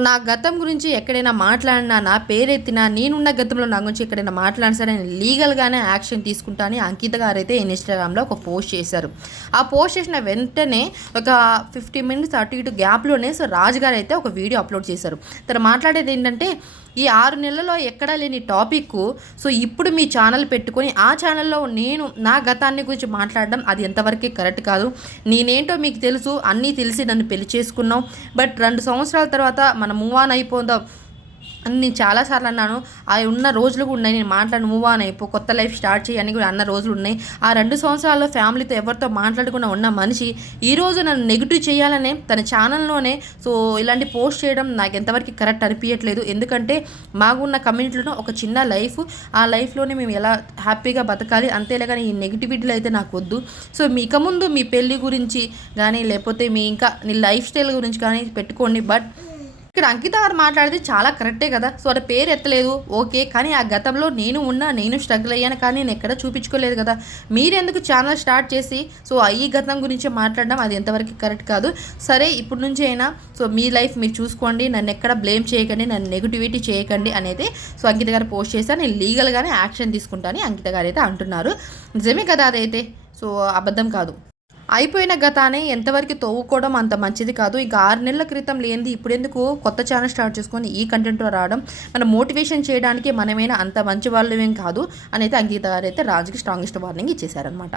నా గతం గురించి ఎక్కడైనా మాట్లాడినా నా పేరెత్తినా నేనున్న గతంలో నా గురించి ఎక్కడైనా మాట్లాడినా సరే నేను లీగల్గానే యాక్షన్ తీసుకుంటా అని అంకిత గారు అయితే ఇన్స్టాగ్రామ్లో ఒక పోస్ట్ చేశారు. ఆ పోస్ట్ చేసిన వెంటనే ఒక ఫిఫ్టీ మినిట్స్ అటు ఇటు గ్యాప్లోనే సో రాజు గారు అయితే ఒక వీడియో అప్లోడ్ చేశారు. తను మాట్లాడేది ఏంటంటే ఈ ఆరు నెలల్లో ఎక్కడా లేని టాపిక్ సో ఇప్పుడు మీ ఛానల్ పెట్టుకొని ఆ ఛానల్లో నేను నా గతాన్ని గురించి మాట్లాడడం అది ఎంతవరకు కరెక్ట్ కాదు. నేనేంటో మీకు తెలుసు అన్నీ తెలిసి నన్ను పెళ్ళి చేసుకున్నాం బట్ రెండు సంవత్సరాల తర్వాత మనం మూవ్ ఆన్ అయిపోదాం అని నేను చాలాసార్లు అన్నాను ఆ ఉన్న రోజులు కూడా ఉన్నాయి నేను మాట్లాడి మూవ్ ఆన్ అయిపో కొత్త లైఫ్ స్టార్ట్ చేయని కూడా అన్న రోజులు ఉన్నాయి. ఆ రెండు సంవత్సరాల్లో ఫ్యామిలీతో ఎవరితో మాట్లాడకుండా ఉన్న మనిషి ఈరోజు నన్ను నెగిటివ్ చేయాలనే తన ఛానల్లోనే సో ఇలాంటి పోస్ట్ చేయడం నాకు ఎంతవరకు కరెక్ట్ అనిపించట్లేదు ఎందుకంటే మాకున్న కమ్యూనిటీలో ఒక చిన్న లైఫ్ ఆ లైఫ్లోనే మేము ఎలా హ్యాపీగా బతకాలి అంతేలాగానే ఈ నెగిటివిటీలు అయితే నాకు వద్దు. సో మీ ఇక ముందు మీ పెళ్ళి గురించి కానీ లేకపోతే మీ ఇంకా నీ లైఫ్ స్టైల్ గురించి కానీ పెట్టుకోండి. బట్ ఇక్కడ అంకిత గారు మాట్లాడితే చాలా కరెక్టే కదా. సో అది పేరు ఎత్తలేదు. ఓకే కానీ ఆ గతంలో నేను ఉన్నా నేను స్ట్రగుల్ అయ్యాను కానీ నేను ఎక్కడ చూపించుకోలేదు కదా. మీరెందుకు ఛానల్ స్టార్ట్ చేసి సో ఈ గతం గురించి మాట్లాడడం అది ఎంతవరకు కరెక్ట్ కాదు. సరే ఇప్పటి నుంచి అయినా సో మీ లైఫ్ మీరు చూసుకోండి నన్ను ఎక్కడ బ్లేమ్ చేయకండి నన్ను నెగిటివిటీ చేయకండి అనేది సో అంకిత గారు పోస్ట్ చేశాను నేను లీగల్గానే యాక్షన్ తీసుకుంటానని అంకిత గారు అయితే అంటున్నారు. నిజమే కదా అదైతే? సో అబద్ధం కాదు. అయిపోయిన గతానే ఎంతవరకు తవ్వుకోవడం అంత మంచిది కాదు. ఇంకా ఆరు నెలల క్రితం లేనిది ఇప్పుడెందుకు? కొత్త ఛానల్ స్టార్ట్ చేసుకొని ఈ కంటెంట్లో రావడం. మన మోటివేషన్ చేయడానికి మనమేనా అంత మంచి వాళ్ళమేం కాదు అనేది అంకిత గారు అయితే రాజుకి స్ట్రాంగెస్ట్ వార్నింగ్ ఇచ్చేశారనమాట